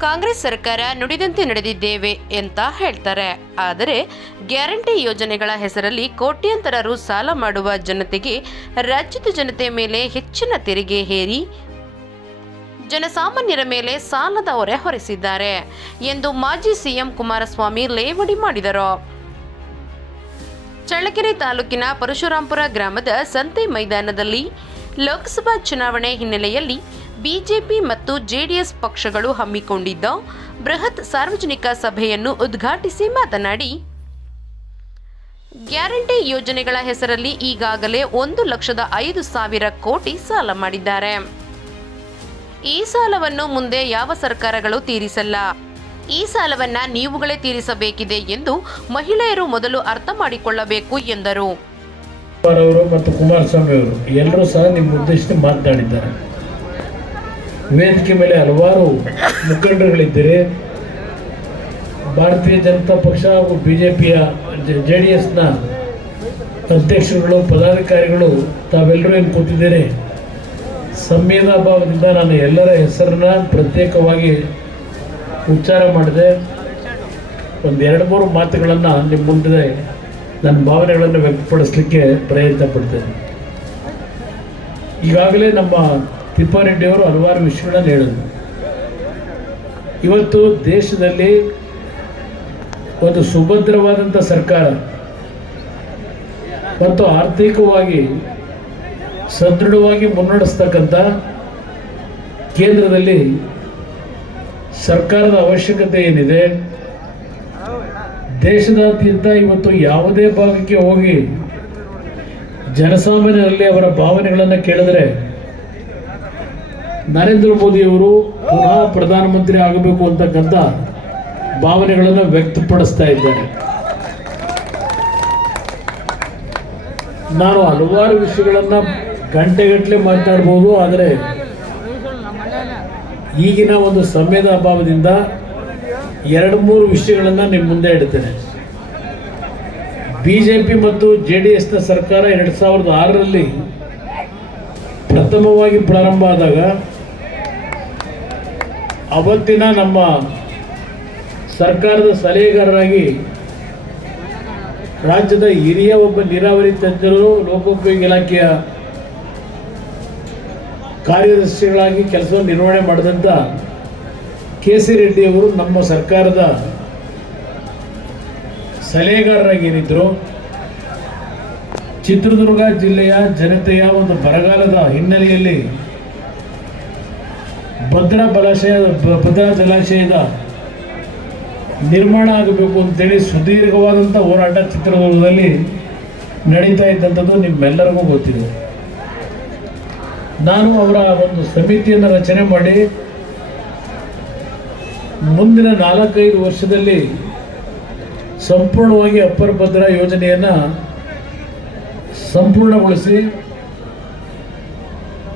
ಕಾಂಗ್ರೆಸ್ ಸರ್ಕಾರ ನುಡಿದಂತೆ ನಡೆದಿದ್ದೇವೆ ಅಂತ ಹೇಳ್ತಾರೆ. ಆದರೆ ಗ್ಯಾರಂಟಿ ಯೋಜನೆಗಳ ಹೆಸರಲ್ಲಿ ಕೋಟ್ಯಾಂತರ ರು ಸಾಲ ಮಾಡುವ ಜನತೆಗೆ ರಾಜ್ಯದ ಜನತೆ ಮೇಲೆ ಹೆಚ್ಚಿನ ತೆರಿಗೆ ಹೇರಿ ಜನಸಾಮಾನ್ಯರ ಮೇಲೆ ಸಾಲದ ಹೊರೆ ಹೊರಿಸಿದ್ದಾರೆ ಎಂದು ಮಾಜಿ ಸಿಎಂ ಕುಮಾರಸ್ವಾಮಿ ಲೇವಡಿ ಮಾಡಿದರು. ಚಳ್ಳಕೆರೆ ತಾಲೂಕಿನ ಪರಶುರಾಂಪುರ ಗ್ರಾಮದ ಸಂತೆ ಮೈದಾನದಲ್ಲಿ ಲೋಕಸಭಾ ಚುನಾವಣೆ ಹಿನ್ನೆಲೆಯಲ್ಲಿ ಬಿಜೆಪಿ ಮತ್ತು ಜೆಡಿಎಸ್ ಪಕ್ಷಗಳು ಹಮ್ಮಿಕೊಂಡಿದ್ದ ಬೃಹತ್ ಸಾರ್ವಜನಿಕ ಸಭೆಯನ್ನು ಉದ್ಘಾಟಿಸಿ ಮಾತನಾಡಿ, ಗ್ಯಾರಂಟಿ ಯೋಜನೆಗಳ ಹೆಸರಲ್ಲಿ ಈಗಾಗಲೇ ಒಂದು ಲಕ್ಷದ ಐದು ಸಾವಿರ ಕೋಟಿ ಸಾಲ ಮಾಡಿದ್ದಾರೆ. ಈ ಸಾಲವನ್ನು ಮುಂದೆ ಯಾವ ಸರ್ಕಾರಗಳು ತೀರಿಸಲ್ಲ. ಈ ಸಾಲವನ್ನ ನೀವುಗಳೇ ತೀರಿಸಬೇಕಿದೆ ಎಂದು ಮಹಿಳೆಯರು ಮೊದಲು ಅರ್ಥ ಮಾಡಿಕೊಳ್ಳಬೇಕು ಎಂದರು. ಕುಮಾರಸ್ವಾಮಿ ಅವರು ಎಲ್ಲರೂ ಸಹ ನಿಮ್ಮ ಉದ್ದೇಶಿಸಿ ಮಾತನಾಡಿದ್ದಾರೆ. ವೇದಿಕೆ ಮೇಲೆ ಹಲವಾರು ಮುಖಂಡರುಗಳಿದ್ದೀರಿ. ಭಾರತೀಯ ಜನತಾ ಪಕ್ಷ ಹಾಗೂ ಬಿ ಜೆ ಪಿಯ ಜೆ ಡಿ ಎಸ್ನ ಅಧ್ಯಕ್ಷರುಗಳು, ಪದಾಧಿಕಾರಿಗಳು ತಾವೆಲ್ಲರೂ ಏನು ಕೂತಿದ್ದೀರಿ? ಸಂವಿಧಾನ ಭಾವದಿಂದ ನಾನು ಎಲ್ಲರ ಹೆಸರನ್ನ ಪ್ರತ್ಯೇಕವಾಗಿ ಉಚ್ಚಾರ ಮಾಡಿದೆ. ಒಂದು ಎರಡು ಮೂರು ಮಾತುಗಳನ್ನು ನಿಮ್ಮ ಮುಂದೆ ನನ್ನ ಭಾವನೆಗಳನ್ನು ವ್ಯಕ್ತಪಡಿಸಲಿಕ್ಕೆ ಪ್ರಯತ್ನ ಪಡ್ತೇನೆ. ಈಗಾಗಲೇ ನಮ್ಮ ತಿಪ್ಪಾರೆಡ್ಡಿಯವರು ಹಲವಾರು ವಿಷಯಗಳನ್ನು ಹೇಳಿದರು. ಇವತ್ತು ದೇಶದಲ್ಲಿ ಒಂದು ಸುಭದ್ರವಾದಂಥ ಸರ್ಕಾರ, ಮತ್ತು ಆರ್ಥಿಕವಾಗಿ ಸದೃಢವಾಗಿ ಮುನ್ನಡೆಸ್ತಕ್ಕಂಥ ಕೇಂದ್ರದಲ್ಲಿ ಸರ್ಕಾರದ ಅವಶ್ಯಕತೆ ಏನಿದೆ? ದೇಶದಾದ್ಯಂತ ಇವತ್ತು ಯಾವುದೇ ಭಾಗಕ್ಕೆ ಹೋಗಿ ಜನಸಾಮಾನ್ಯರಲ್ಲಿ ಅವರ ಭಾವನೆಗಳನ್ನು ಕೇಳಿದ್ರೆ ನರೇಂದ್ರ ಮೋದಿಯವರು ಪುನಃ ಪ್ರಧಾನಮಂತ್ರಿ ಆಗಬೇಕು ಅಂತಕ್ಕಂಥ ಭಾವನೆಗಳನ್ನು ವ್ಯಕ್ತಪಡಿಸ್ತಾ ಇದ್ದಾರೆ. ನಾನು ಹಲವಾರು ವಿಷಯಗಳನ್ನು ಗಂಟೆಗಟ್ಟಲೆ ಮಾತಾಡ್ಬೋದು, ಆದರೆ ಈಗಿನ ಒಂದು ಸಮಯದ ಅಭಾವದಿಂದ ಎರಡು ಮೂರು ವಿಷಯಗಳನ್ನು ನಿಮ್ಮ ಮುಂದೆ ಇಡ್ತೇನೆ. ಬಿ ಜೆ ಪಿ ಮತ್ತು ಜೆ ಡಿ ಎಸ್ನ ಸರ್ಕಾರ ಎರಡು ಸಾವಿರದ ಆರರಲ್ಲಿ ಪ್ರಥಮವಾಗಿ ಪ್ರಾರಂಭ ಆದಾಗ ಅವತ್ತಿನ ನಮ್ಮ ಸರ್ಕಾರದ ಸಲಹೆಗಾರರಾಗಿ ರಾಜ್ಯದ ಹಿರಿಯ ಒಬ್ಬ ನೀರಾವರಿ ತಜ್ಞರು, ಲೋಕೋಪಯೋಗಿ ಇಲಾಖೆಯ ಕಾರ್ಯದರ್ಶಿಗಳಾಗಿ ಕೆಲಸ ನಿರ್ವಹಣೆ ಮಾಡಿದಂಥ ಕೆ ಸಿ ರೆಡ್ಡಿಯವರು ನಮ್ಮ ಸರ್ಕಾರದ ಸಲಹೆಗಾರರಾಗಿ ಏನಿದ್ದರು ಚಿತ್ರದುರ್ಗ ಜಿಲ್ಲೆಯ ಜನತೆಯ ಒಂದು ಬರಗಾಲದ ಹಿನ್ನೆಲೆಯಲ್ಲಿ ಭದ್ರಾ ಬಲಾಶಯ ಭದ್ರಾ ಜಲಾಶಯದ ನಿರ್ಮಾಣ ಆಗಬೇಕು ಅಂತೇಳಿ ಸುದೀರ್ಘವಾದಂಥ ಹೋರಾಟ ಚಿತ್ರದುರ್ಗದಲ್ಲಿ ನಡೀತಾ ಇದ್ದಂಥದ್ದು ನಿಮ್ಮೆಲ್ಲರಿಗೂ ಗೊತ್ತಿದೆ. ನಾನು ಅವರ ಒಂದು ಸಮಿತಿಯನ್ನು ರಚನೆ ಮಾಡಿ ಮುಂದಿನ ನಾಲ್ಕೈದು ವರ್ಷದಲ್ಲಿ ಸಂಪೂರ್ಣವಾಗಿ ಅಪ್ಪರ್ ಭದ್ರಾ ಯೋಜನೆಯನ್ನು ಸಂಪೂರ್ಣಗೊಳಿಸಿ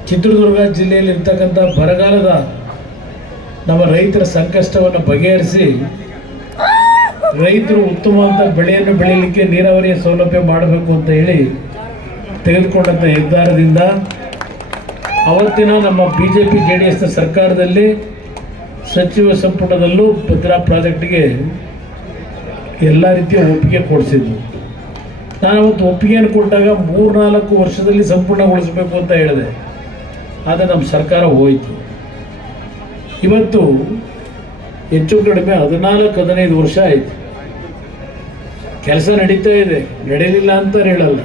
ಚಿತ್ರದುರ್ಗ ಜಿಲ್ಲೆಯಲ್ಲಿ ಇರ್ತಕ್ಕಂಥ ಬರಗಾಲದ ನಮ್ಮ ರೈತರ ಸಂಕಷ್ಟವನ್ನು ಬಗೆಹರಿಸಿ ರೈತರು ಉತ್ತಮವಾದ ಬೆಳೆಯನ್ನು ಬೆಳೀಲಿಕ್ಕೆ ನೀರಾವರಿಯ ಸೌಲಭ್ಯ ಮಾಡಬೇಕು ಅಂತ ಹೇಳಿ ತೆಗೆದುಕೊಂಡಂಥ ನಿರ್ಧಾರದಿಂದ ಅವತ್ತಿನ ನಮ್ಮ B J P J D ಎಸ್ನ ಸರ್ಕಾರದಲ್ಲಿ ಸಚಿವ ಸಂಪುಟದಲ್ಲೂ ಭದ್ರಾ ಪ್ರಾಜೆಕ್ಟ್ಗೆ ಎಲ್ಲ ರೀತಿಯ ಒಪ್ಪಿಗೆ ಕೊಡಿಸಿದ್ವು. ನಾನು ಅವತ್ತು ಒಪ್ಪಿಗೆಯನ್ನು ಕೊಟ್ಟಾಗ ಮೂರ್ನಾಲ್ಕು ವರ್ಷದಲ್ಲಿ ಸಂಪೂರ್ಣಗೊಳಿಸಬೇಕು ಅಂತ ಹೇಳಿದೆ. ಆದರೆ ನಮ್ಮ ಸರ್ಕಾರ ಹೋಯಿತು. ಇವತ್ತು ಹೆಚ್ಚು ಕಡಿಮೆ ಹದಿನಾಲ್ಕು, ಹದಿನೈದು ವರ್ಷ ಆಯಿತು. ಕೆಲಸ ನಡೀತಾ ಇದೆ, ನಡೀಲಿಲ್ಲ ಅಂತ ಹೇಳಲ್ಲ.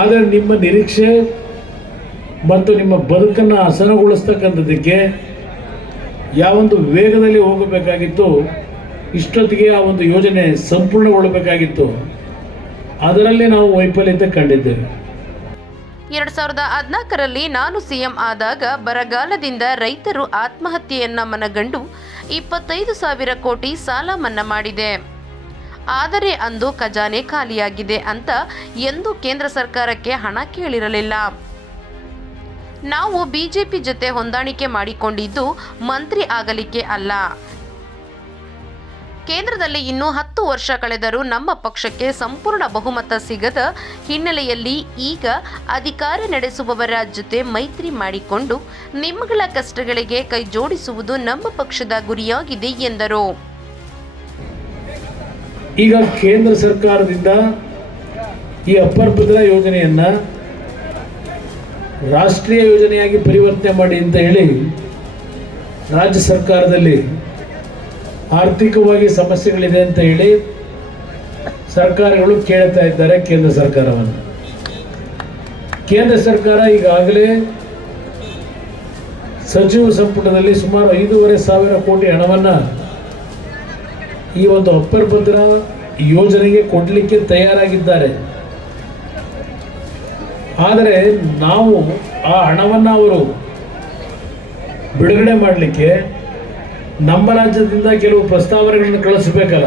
ಆದರೆ ನಿಮ್ಮ ನಿರೀಕ್ಷೆ ಮತ್ತು ನಿಮ್ಮ ಬದುಕನ್ನು ಹಸನಗೊಳಿಸ್ತಕ್ಕಂಥದ್ದಕ್ಕೆ ಯಾವೊಂದು ವೇಗದಲ್ಲಿ ಹೋಗಬೇಕಾಗಿತ್ತು, ಇಷ್ಟೊತ್ತಿಗೆ ಆ ಒಂದು ಯೋಜನೆ ಸಂಪೂರ್ಣಗೊಳ್ಳಬೇಕಾಗಿತ್ತು. ಅದರಲ್ಲಿ ನಾವು ವೈಫಲ್ಯತೆ ಕಂಡಿದ್ದೇವೆ. ಎರಡ್ ಸಾವಿರದ ಹದಿನಾಲ್ಕರಲ್ಲಿ ನಾನು ಸಿಎಂ ಆದಾಗ ಬರಗಾಲದಿಂದ ರೈತರು ಆತ್ಮಹತ್ಯೆಯನ್ನ ಮನಗಂಡು ಇಪ್ಪತ್ತೈದು ಸಾವಿರ ಕೋಟಿ ಸಾಲ ಮನ್ನಾ ಮಾಡಿದೆ. ಆದರೆ ಅಂದು ಖಜಾನೆ ಖಾಲಿಯಾಗಿದೆ ಅಂತ ಎಂದು ಕೇಂದ್ರ ಸರ್ಕಾರಕ್ಕೆ ಹಣ ಕೇಳಿರಲಿಲ್ಲ. ನಾವು ಬಿಜೆಪಿ ಜೊತೆ ಹೊಂದಾಣಿಕೆ ಮಾಡಿಕೊಂಡಿದ್ದು ಮಂತ್ರಿ ಆಗಲಿಕ್ಕೆ ಅಲ್ಲ. ಕೇಂದ್ರದಲ್ಲಿ ಇನ್ನೂ ಹತ್ತು ವರ್ಷ ಕಳೆದರೂ ನಮ್ಮ ಪಕ್ಷಕ್ಕೆ ಸಂಪೂರ್ಣ ಬಹುಮತ ಸಿಗದ ಹಿನ್ನೆಲೆಯಲ್ಲಿ ಈಗ ಅಧಿಕಾರ ನಡೆಸುವವರ ಜೊತೆ ಮೈತ್ರಿ ಮಾಡಿಕೊಂಡು ನಿಮ್ಮಗಳ ಕಷ್ಟಗಳಿಗೆ ಕೈ ಜೋಡಿಸುವುದು ನಮ್ಮ ಪಕ್ಷದ ಗುರಿಯಾಗಿದೆ ಎಂದರು. ಈಗ ಕೇಂದ್ರ ಸರ್ಕಾರದಿಂದ ಈ ಅಪ್ಪರ್ ಭದ್ರಾ ಯೋಜನೆಯನ್ನ ರಾಷ್ಟ್ರೀಯ ಯೋಜನೆಯಾಗಿ ಪರಿವರ್ತನೆ ಮಾಡಿ ಅಂತ ಹೇಳಿ ರಾಜ್ಯ ಸರ್ಕಾರದಲ್ಲಿ ಆರ್ಥಿಕವಾಗಿ ಸಮಸ್ಯೆಗಳಿದೆ ಅಂತ ಹೇಳಿ ಸರ್ಕಾರಗಳು ಕೇಳ್ತಾ ಇದ್ದಾರೆ ಕೇಂದ್ರ ಸರ್ಕಾರವನ್ನು. ಕೇಂದ್ರ ಸರ್ಕಾರ ಈಗಾಗಲೇ ಸಚಿವ ಸಂಪುಟದಲ್ಲಿ ಸುಮಾರು ಐದೂವರೆ ಸಾವಿರ ಕೋಟಿ ಹಣವನ್ನು ಈ ಒಂದು ಅಪ್ಪರ್ ಭದ್ರ ಯೋಜನೆಗೆ ಕೊಡಲಿಕ್ಕೆ ತಯಾರಾಗಿದ್ದಾರೆ. ಆದರೆ ನಾವು ಆ ಹಣವನ್ನು ಅವರು ಬಿಡುಗಡೆ ಮಾಡಲಿಕ್ಕೆ ನಮ್ಮ ರಾಜ್ಯದಿಂದ ಕೆಲವು ಪ್ರಸ್ತಾವನೆಗಳನ್ನು ಕಳಿಸ್ಬೇಕಲ್ಲ.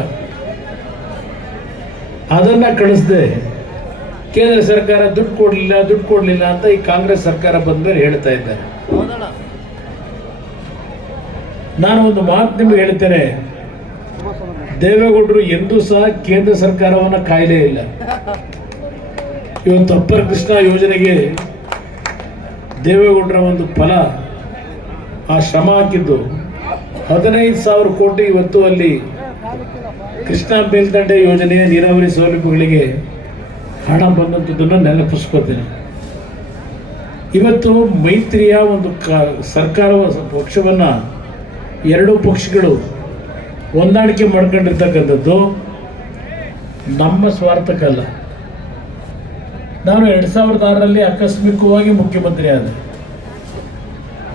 ಅದನ್ನು ಕಳಿಸದೆ ಕೇಂದ್ರ ಸರ್ಕಾರ ದುಡ್ಡು ಕೊಡಲಿಲ್ಲ ದುಡ್ಡು ಕೊಡಲಿಲ್ಲ ಅಂತ ಈ ಕಾಂಗ್ರೆಸ್ ಸರ್ಕಾರ ಬಂದ ಮೇಲೆ ಹೇಳ್ತಾ ಇದ್ದಾರೆ. ನಾನು ಒಂದು ಮಾತು ನಿಮಗೆ ಹೇಳ್ತೇನೆ. ದೇವೇಗೌಡರು ಎಂದೂ ಸಹ ಕೇಂದ್ರ ಸರ್ಕಾರವನ್ನು ಕಾಯಲೇ ಇಲ್ಲ. ಇವತ್ತು ಅಪ್ಪರ್ ಕೃಷ್ಣ ಯೋಜನೆಗೆ ದೇವೇಗೌಡರ ಒಂದು ಫಲ, ಆ ಶ್ರಮ ಹಾಕಿದ್ದು ಹದಿನೈದು ಸಾವಿರ ಕೋಟಿ ಇವತ್ತು ಅಲ್ಲಿ ಕೃಷ್ಣಾ ಮೇಲ್ದಂಡೆ ಯೋಜನೆಯ ನೀರಾವರಿ ಸೌಲಭ್ಯಗಳಿಗೆ ಹಣ ಬಂದಂಥದ್ದನ್ನು ನೆನಪಿಸ್ಕೋತೇನೆ ಇವತ್ತು ಮೈತ್ರಿಯ ಒಂದು ಕ, ಸರ್ಕಾರ ಪಕ್ಷವನ್ನು ಎರಡೂ ಪಕ್ಷಗಳು ಹೊಂದಾಣಿಕೆ ಮಾಡ್ಕೊಂಡಿರ್ತಕ್ಕಂಥದ್ದು ನಮ್ಮ ಸ್ವಾರ್ಥಕ್ಕಲ್ಲ. ನಾನು ಎರಡು ಸಾವಿರದ ಆರರಲ್ಲಿ ಆಕಸ್ಮಿಕವಾಗಿ ಮುಖ್ಯಮಂತ್ರಿ ಆದೆ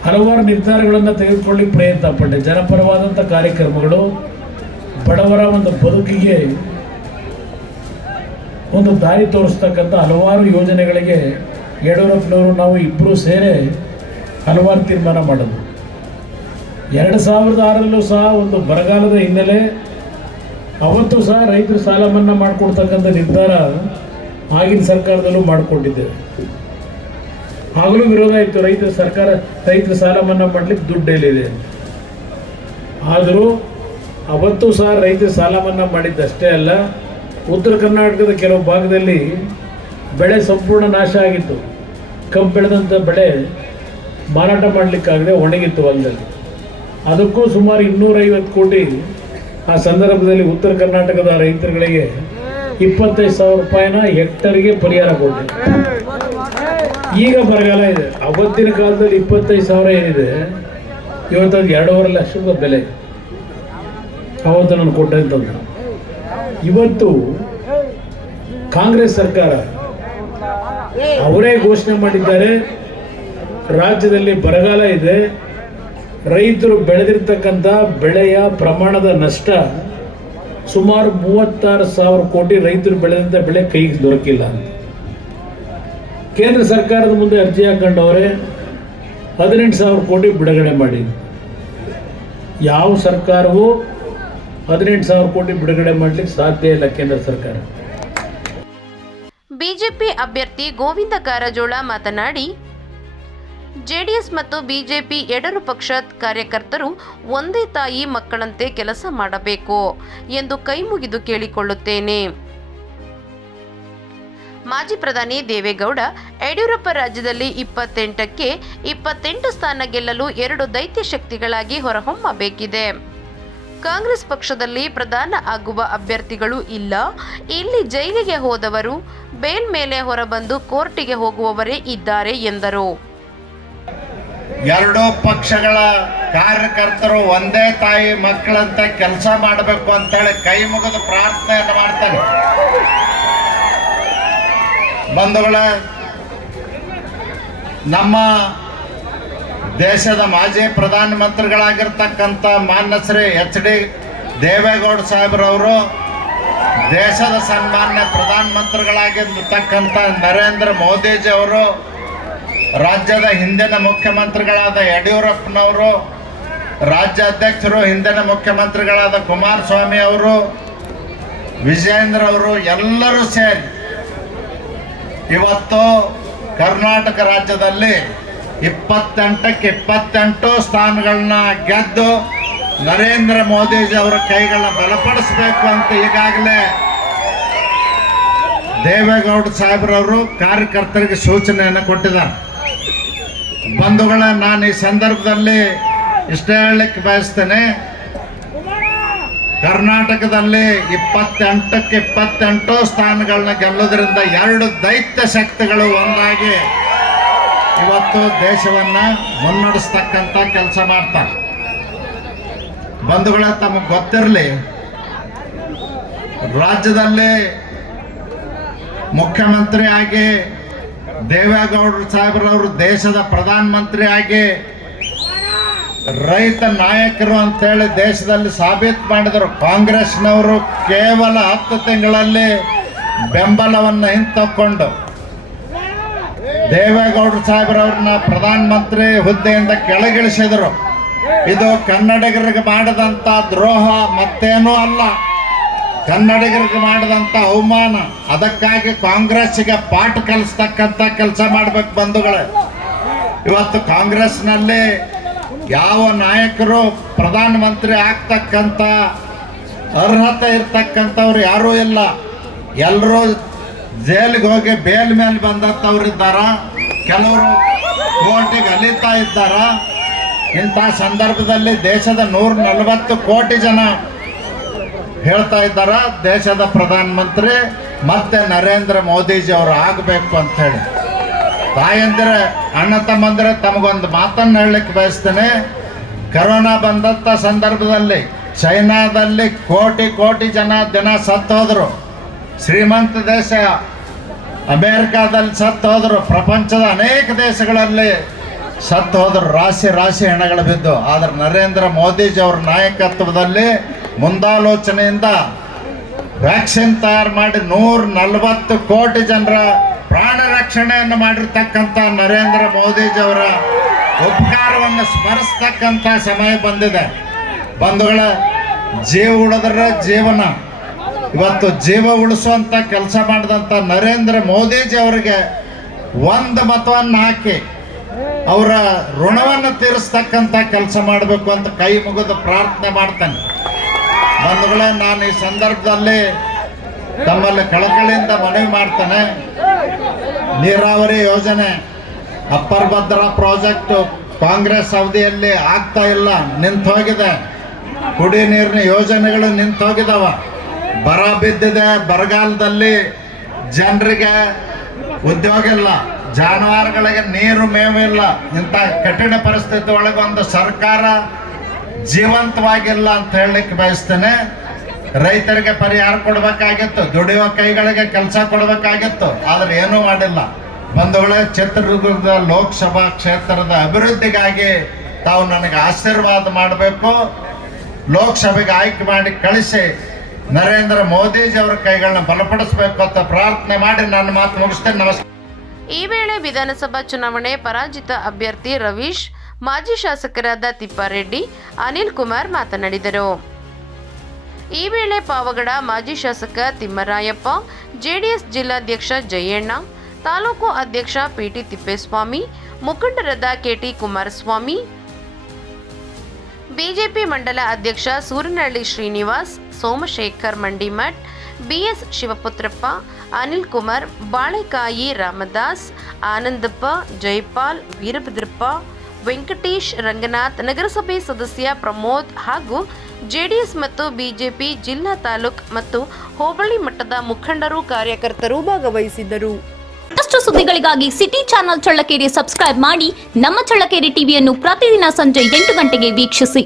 ಹಲವಾರು ನಿರ್ಧಾರಗಳನ್ನು ತೆಗೆದುಕೊಳ್ಳಿ ಪ್ರಯತ್ನ ಪಟ್ಟೆ ಜನಪರವಾದಂಥ ಕಾರ್ಯಕ್ರಮಗಳು ಬಡವರ ಒಂದು ಬದುಕಿಗೆ ಒಂದು ದಾರಿ ತೋರಿಸ್ತಕ್ಕಂಥ ಹಲವಾರು ಯೋಜನೆಗಳಿಗೆ ಯಡಿಯೂರಪ್ಪನವರು ನಾವು ಇಬ್ಬರೂ ಸೇರಿ ಹಲವಾರು ತೀರ್ಮಾನ ಮಾಡೋದು ಎರಡು ಸಾವಿರದ ಆರರಲ್ಲೂ ಸಹ ಒಂದು ಬರಗಾಲದ ಹಿನ್ನೆಲೆ ಅವತ್ತು ಸಹ ರೈತರು ಸಾಲ ಮನ್ನಾ ಮಾಡಿಕೊಡ್ತಕ್ಕಂಥ ನಿರ್ಧಾರ ಆಗಿನ ಸರ್ಕಾರದಲ್ಲೂ ಮಾಡಿಕೊಂಡಿದ್ದೇವೆ. ಆಗಲೂ ವಿರೋಧ ಇತ್ತು. ರೈತ ಸರ್ಕಾರ, ರೈತರ ಸಾಲ ಮನ್ನಾ ಮಾಡ್ಲಿಕ್ಕೆ ದುಡ್ಡು ಎಲ್ಲಿದೆ? ಆದರೂ ಅವತ್ತು ಸಹ ರೈತರ ಸಾಲ ಮನ್ನಾ ಮಾಡಿದ್ದಷ್ಟೇ ಅಲ್ಲ, ಉತ್ತರ ಕರ್ನಾಟಕದ ಕೆಲವು ಭಾಗದಲ್ಲಿ ಬೆಳೆ ಸಂಪೂರ್ಣ ನಾಶ ಆಗಿತ್ತು. ಕಬ್ಬು ಬೆಳೆದಂಥ ಬೆಳೆ ಮಾರಾಟ ಮಾಡಲಿಕ್ಕಾಗದೆ ಒಣಗಿತ್ತು ಹೊಲದಲ್ಲಿ. ಅದಕ್ಕೂ ಸುಮಾರು ಇನ್ನೂರೈವತ್ತು ಕೋಟಿ ಆ ಸಂದರ್ಭದಲ್ಲಿ ಉತ್ತರ ಕರ್ನಾಟಕದ ರೈತರುಗಳಿಗೆ ಇಪ್ಪತ್ತೈದು ಸಾವಿರ ರೂಪಾಯಿನ ಹೆಕ್ಟರ್ಗೆ ಪರಿಹಾರ ಕೊಟ್ಟೆ ಈಗ ಬರಗಾಲ ಇದೆ. ಅವತ್ತಿನ ಕಾಲದಲ್ಲಿ ಇಪ್ಪತ್ತೈದು ಸಾವಿರ ಏನಿದೆ, ಇವತ್ತೊಂದು ಎರಡೂವರೆ ಲಕ್ಷ ರೂಪಾಯಿ ಬೆಲೆ. ಅವತ್ತು ನಾನು ಕೊಟ್ಟಂಥದ್ದು ಇವತ್ತು ಕಾಂಗ್ರೆಸ್ ಸರ್ಕಾರ ಅವರೇ ಘೋಷಣೆ ಮಾಡಿದ್ದಾರೆ. ರಾಜ್ಯದಲ್ಲಿ ಬರಗಾಲ ಇದೆ. ರೈತರು ಬೆಳೆದಿರ್ತಕ್ಕಂಥ ಬೆಳೆಯ ಪ್ರಮಾಣದ ನಷ್ಟ ಸುಮಾರು ಮೂವತ್ತಾರು ಸಾವಿರ ಕೋಟಿ ರೈತರು ಬೆಳೆದಂಥ ಬೆಳೆ ಕೈಗೆ ದೊರಕಿಲ್ಲ ಅಂತ. ಕೇಂದ್ರ ಸರ್ಕಾರದ ಮುಂದೆ ಅರ್ಜಿ ಹಾಕೊಂಡವ್ರೆ ಹದಿನೆಂಟು ಸಾವಿರ ಕೋಟಿ ಬಿಡುಗಡೆ ಮಾಡಿ. ಯಾವ ಸರ್ಕಾರವೂ ಹದಿನೆಂಟು ಸಾವಿರ ಕೋಟಿ ಬಿಡುಗಡೆ ಮಾಡಲಿಕ್ಕೆ ಸಾಧ್ಯ ಇಲ್ಲ ಕೇಂದ್ರ ಸರ್ಕಾರ. ಬಿಜೆಪಿ ಅಭ್ಯರ್ಥಿ ಗೋವಿಂದ ಕಾರಜೋಳ ಮಾತನಾಡಿ, ಜೆಡಿಎಸ್ ಮತ್ತು ಬಿಜೆಪಿ ಎಡರು ಪಕ್ಷ ಕಾರ್ಯಕರ್ತರು ಒಂದೇ ತಾಯಿ ಮಕ್ಕಳಂತೆ ಕೆಲಸ ಮಾಡಬೇಕು ಎಂದು ಕೈಮುಗಿದು ಕೇಳಿಕೊಳ್ಳುತ್ತೇನೆ. ಮಾಜಿ ಪ್ರಧಾನಿ ದೇವೇಗೌಡ ಯಡಿಯೂರಪ್ಪ ರಾಜ್ಯದಲ್ಲಿ ಇಪ್ಪತ್ತೆಂಟಕ್ಕೆ ಇಪ್ಪತ್ತೆಂಟು ಸ್ಥಾನ ಗೆಲ್ಲಲು ಎರಡು ದೈತ್ಯ ಶಕ್ತಿಗಳಾಗಿ ಹೊರಹೊಮ್ಮಬೇಕಿದೆ. ಕಾಂಗ್ರೆಸ್ ಪಕ್ಷದಲ್ಲಿ ಪ್ರಧಾನ ಆಗುವ ಅಭ್ಯರ್ಥಿಗಳು ಇಲ್ಲ. ಇಲ್ಲಿ ಜೈಲಿಗೆ ಹೋದವರು, ಬೇಲ್ ಮೇಲೆ ಹೊರಬಂದು ಕೋರ್ಟಿಗೆ ಹೋಗುವವರೇ ಇದ್ದಾರೆ ಎಂದರು. ಎರಡೂ ಪಕ್ಷಗಳ ಕಾರ್ಯಕರ್ತರು ಒಂದೇ ತಾಯಿ ಮಕ್ಕಳಂತೆ ಕೆಲಸ ಮಾಡಬೇಕು ಅಂತೇಳಿ ಕೈ ಮುಗಿದು ಪ್ರಾರ್ಥನೆಯನ್ನು ಮಾಡ್ತಾರೆ ಬಂಧುಗಳೇ, ನಮ್ಮ ದೇಶದ ಮಾಜಿ ಪ್ರಧಾನಮಂತ್ರಿಗಳಾಗಿರ್ತಕ್ಕಂಥ ಮಾನ್ಯ ಶ್ರೀ ಎಚ್ ಡಿ ದೇವೇಗೌಡ ಸಾಹೇಬ್ರವರು ದೇಶದ ಸನ್ಮಾನ್ಯ ಪ್ರಧಾನಮಂತ್ರಿಗಳಾಗಿರ್ತಕ್ಕಂಥ ನರೇಂದ್ರ ಮೋದಿಜಿ ಅವರು ರಾಜ್ಯದ ಹಿಂದಿನ ಮುಖ್ಯಮಂತ್ರಿಗಳಾದ ಯಡಿಯೂರಪ್ಪನವರು ರಾಜ್ಯ ಅಧ್ಯಕ್ಷರು ಹಿಂದಿನ ಮುಖ್ಯಮಂತ್ರಿಗಳಾದ ಕುಮಾರಸ್ವಾಮಿ ಅವರು ವಿಜಯೇಂದ್ರ ಅವರು ಎಲ್ಲರೂ ಸೇರಿ ಇವತ್ತು ಕರ್ನಾಟಕ ರಾಜ್ಯದಲ್ಲಿ ಇಪ್ಪತ್ತೆಂಟಕ್ಕೆ ಇಪ್ಪತ್ತೆಂಟು ಸ್ಥಾನಗಳನ್ನ ಗೆದ್ದು ನರೇಂದ್ರ ಮೋದಿಜಿ ಅವರ ಕೈಗಳನ್ನ ಬಲಪಡಿಸಬೇಕು ಅಂತ ಈಗಾಗಲೇ ದೇವೇಗೌಡ ಸಾಹೇಬ್ರವರು ಕಾರ್ಯಕರ್ತರಿಗೆ ಸೂಚನೆಯನ್ನು ಕೊಟ್ಟಿದ್ದಾರೆ. ಬಂಧುಗಳ, ನಾನು ಈ ಸಂದರ್ಭದಲ್ಲಿ ಇಷ್ಟೇ ಹೇಳಲಿಕ್ಕೆ ಬಯಸ್ತೇನೆ. ಕರ್ನಾಟಕದಲ್ಲಿ ಇಪ್ಪತ್ತೆಂಟಕ್ಕೆ ಇಪ್ಪತ್ತೆಂಟು ಸ್ಥಾನಗಳನ್ನ ಗೆಲ್ಲೋದ್ರಿಂದ ಎರಡು ದೈತ್ಯ ಶಕ್ತಿಗಳು ಒಂದಾಗಿ ಇವತ್ತು ದೇಶವನ್ನ ಮುನ್ನಡೆಸ್ತಕ್ಕಂಥ ಕೆಲಸ ಮಾಡ್ತಾರೆ. ಬಂಧುಗಳ, ತಮಗೆ ಗೊತ್ತಿರಲಿ, ರಾಜ್ಯದಲ್ಲಿ ಮುಖ್ಯಮಂತ್ರಿ ಆಗಿ ದೇವೇಗೌಡರು ಸಾಹೇಬ್ರವರು ದೇಶದ ಪ್ರಧಾನಮಂತ್ರಿ ಆಗಿ ರೈತ ನಾಯಕರು ಅಂತೇಳಿ ದೇಶದಲ್ಲಿ ಸಾಬೀತು ಮಾಡಿದರು. ಕಾಂಗ್ರೆಸ್ನವರು ಕೇವಲ ಹತ್ತು ತಿಂಗಳಲ್ಲಿ ಬೆಂಬಲವನ್ನು ಹಿಂತಕೊಂಡು ದೇವೇಗೌಡ ಸಾಹೇಬ್ರವ್ರನ್ನ ಪ್ರಧಾನಮಂತ್ರಿ ಹುದ್ದೆಯಿಂದ ಕೆಳಗಿಳಿಸಿದರು. ಇದು ಕನ್ನಡಿಗರಿಗೆ ಮಾಡಿದಂಥ ದ್ರೋಹ ಮತ್ತೇನೂ ಅಲ್ಲ. ಕನ್ನಡಿಗರಿಗೆ ಮಾಡಿದಂಥ ಅವಮಾನ. ಅದಕ್ಕಾಗಿ ಕಾಂಗ್ರೆಸ್ಸಿಗೆ ಪಾಠ ಕಲಿಸ್ತಕ್ಕಂಥ ಕೆಲಸ ಮಾಡ್ಬೇಕು ಬಂಧುಗಳೇ. ಇವತ್ತು ಕಾಂಗ್ರೆಸ್ನಲ್ಲಿ ಯಾವ ನಾಯಕರು ಪ್ರಧಾನಮಂತ್ರಿ ಆಗ್ತಕ್ಕಂಥ ಅರ್ಹತೆ ಇರ್ತಕ್ಕಂಥವ್ರು ಯಾರೂ ಇಲ್ಲ. ಎಲ್ಲರೂ ಜೈಲಿಗೆ ಹೋಗಿ ಬೇಲ್ ಮೇಲೆ ಬಂದಂಥವ್ರು ಇದ್ದಾರ? ಕೆಲವರು ಕೋರ್ಟಿಗೆ ಅಲಿತಾ ಇದ್ದಾರ. ಇಂಥ ಸಂದರ್ಭದಲ್ಲಿ ದೇಶದ ನೂರ ನಲವತ್ತು ಕೋಟಿ ಜನ ಹೇಳ್ತಾ ಇದ್ದಾರ, ದೇಶದ ಪ್ರಧಾನಮಂತ್ರಿ ಮತ್ತೆ ನರೇಂದ್ರ ಮೋದಿಜಿ ಅವರು ಆಗಬೇಕು ಅಂತ ಹೇಳಿ. ತಾಯಂದಿರ ಅಣ್ಣ ತಮ್ಮಂದ್ರೆ ತಮಗೊಂದು ಮಾತನ್ನು ಹೇಳಲಿಕ್ಕೆ ಬಯಸ್ತೇನೆ. ಕರೋನಾ ಬಂದಂಥ ಸಂದರ್ಭದಲ್ಲಿ ಚೈನಾದಲ್ಲಿ ಕೋಟಿ ಕೋಟಿ ಜನ ದಿನ ಸತ್ತೋದ್ರು ಶ್ರೀಮಂತ ದೇಶ ಅಮೇರಿಕಾದಲ್ಲಿ ಸತ್ತು ಪ್ರಪಂಚದ ಅನೇಕ ದೇಶಗಳಲ್ಲಿ ಸತ್ತು ಹೋದರು. ರಾಶಿ ರಾಶಿ ಹೆಣಗಳು ಬಿದ್ದು. ಆದರೆ ನರೇಂದ್ರ ಮೋದಿಜಿ ಅವರ ನಾಯಕತ್ವದಲ್ಲಿ ಮುಂದಾಲೋಚನೆಯಿಂದ ವ್ಯಾಕ್ಸಿನ್ ತಯಾರು ಮಾಡಿ ನೂರ ನಲವತ್ತು ಕೋಟಿ ಜನರ ಪ್ರಾಣ ರಕ್ಷಣೆಯನ್ನು ಮಾಡಿರ್ತಕ್ಕಂಥ ನರೇಂದ್ರ ಮೋದಿಜಿಯವರ ಉಪಕಾರವನ್ನು ಸ್ಮರಿಸ್ತಕ್ಕಂಥ ಸಮಯ ಬಂದಿದೆ. ಬಂಧುಗಳ, ಜೀವ ಉಳಿದ್ರ ಜೀವನ. ಇವತ್ತು ಜೀವ ಉಳಿಸುವಂಥ ಕೆಲಸ ಮಾಡಿದಂಥ ನರೇಂದ್ರ ಮೋದಿಜಿ ಅವರಿಗೆ ಒಂದು ಮತವನ್ನು ಹಾಕಿ ಅವರ ಋಣವನ್ನು ತೀರಿಸ್ತಕ್ಕಂಥ ಕೆಲಸ ಮಾಡಬೇಕು ಅಂತ ಕೈ ಮುಗಿದು ಪ್ರಾರ್ಥನೆ ಮಾಡ್ತೇನೆ. ಬಂಧುಗಳ, ನಾನು ಈ ಸಂದರ್ಭದಲ್ಲಿ ತಮ್ಮಲ್ಲಿ ಕಳಕಳಿಯಿಂದ ಮನವಿ ಮಾಡ್ತೇನೆ. ನೀರಾವರಿ ಯೋಜನೆ ಅಪ್ಪರ್ ಭದ್ರಾ ಪ್ರಾಜೆಕ್ಟು ಕಾಂಗ್ರೆಸ್ ಅವಧಿಯಲ್ಲಿ ಆಗ್ತಾ ಇಲ್ಲ ನಿಂತು ಹೋಗಿದೆ ಕುಡಿ ನೀರಿನ ಯೋಜನೆಗಳು ನಿಂತು ಹೋಗಿದಾವ ಬರ ಬಿದ್ದಿದೆ ಬರಗಾಲದಲ್ಲಿ. ಜನರಿಗೆ ಉದ್ಯೋಗ ಇಲ್ಲ. ಜಾನುವಾರುಗಳಿಗೆ ನೀರು ಮೇವು ಇಲ್ಲ. ಇಂಥ ಕಠಿಣ ಪರಿಸ್ಥಿತಿ ಒಳಗೆ ಒಂದು ಸರ್ಕಾರ ಜೀವಂತವಾಗಿಲ್ಲ ಅಂತ ಹೇಳಲಿಕ್ಕೆ ಬಯಸ್ತೇನೆ. ರೈತರಿಗೆ ಪರಿಹಾರ ಕೊಡಬೇಕಾಗಿತ್ತು, ದುಡಿಯುವ ಕೈಗಳಿಗೆ ಕೆಲಸ ಕೊಡಬೇಕಾಗಿತ್ತು, ಆದ್ರೆ ಏನೂ ಮಾಡಿಲ್ಲ. ಬಂಧುಗಳೇ, ಚಿತ್ರದುರ್ಗದ ಲೋಕಸಭಾ ಕ್ಷೇತ್ರದ ಅಭಿವೃದ್ಧಿಗಾಗಿ ತಾವು ನನಗೆ ಆಶೀರ್ವಾದ ಮಾಡಬೇಕು. ಲೋಕಸಭೆಗೆ ಆಯ್ಕೆ ಮಾಡಿ ಕಳಿಸಿ ನರೇಂದ್ರ ಮೋದಿಜಿ ಅವರ ಕೈಗಳನ್ನ ಬಲಪಡಿಸಬೇಕು ಅಂತ ಪ್ರಾರ್ಥನೆ ಮಾಡಿ ನನ್ನ ಮಾತು ಮುಗಿಸ್ತೇನೆ. ನಮಸ್ಕಾರ. ಈ ವೇಳೆ ವಿಧಾನಸಭಾ ಚುನಾವಣೆ ಪರಾಜಿತ ಅಭ್ಯರ್ಥಿ ರವೀಶ್, ಮಾಜಿ ಶಾಸಕರಾದ ತಿಪ್ಪಾರೆಡ್ಡಿ, ಅನಿಲ್ ಕುಮಾರ್ ಮಾತನಾಡಿದರು. ಈ ವೇಳೆ ಪಾವಗಡ ಮಾಜಿ ಶಾಸಕ ತಿಮ್ಮರಾಯಪ್ಪ, ಜೆಡಿಎಸ್ ಜಿಲ್ಲಾಧ್ಯಕ್ಷ ಜಯಣ್ಣ, ತಾಲೂಕು ಅಧ್ಯಕ್ಷ ಪಿಟಿ ತಿಪ್ಪೇಸ್ವಾಮಿ, ಮುಖಂಡರಾದ ಕೆಟಿ ಕುಮಾರಸ್ವಾಮಿ, ಬಿಜೆಪಿ ಮಂಡಲ ಅಧ್ಯಕ್ಷ ಸೂರನಹಳ್ಳಿ ಶ್ರೀನಿವಾಸ್, ಸೋಮಶೇಖರ್ ಮಂಡಿಮಠ್, ಬಿಎಸ್ ಶಿವಪುತ್ರಪ್ಪ, ಅನಿಲ್ ಕುಮಾರ್, ಬಾಳೆಕಾಯಿ ರಾಮದಾಸ್, ಆನಂದಪ್ಪ, ಜೈಪಾಲ್, ವೀರಭದ್ರಪ್ಪ ವೆಂಕಟೇಶ್ ರಂಗನಾಥ್ ನಗರಸಭೆ ಸದಸ್ಯ ಪ್ರಮೋದ್ ಹಾಗೂ ಜೆಡಿಎಸ್ ಮತ್ತು ಬಿಜೆಪಿ ಜಿಲ್ಲಾ ತಾಲೂಕ್ ಮತ್ತು ಹೋಬಳಿ ಮಟ್ಟದ ಮುಖಂಡರು ಕಾರ್ಯಕರ್ತರು ಭಾಗವಹಿಸಿದ್ದರು. ಮತ್ತಷ್ಟು ಸುದ್ದಿಗಳಿಗಾಗಿ ಸಿಟಿ ಚಾನೆಲ್ ಚಳ್ಳಕೆರೆ ಸಬ್ಸ್ಕ್ರೈಬ್ ಮಾಡಿ ನಮ್ಮ ಚಳ್ಳಕೆರೆ ಟಿವಿಯನ್ನು ಪ್ರತಿದಿನ ಸಂಜೆ ಎಂಟು ಗಂಟೆಗೆ ವೀಕ್ಷಿಸಿ.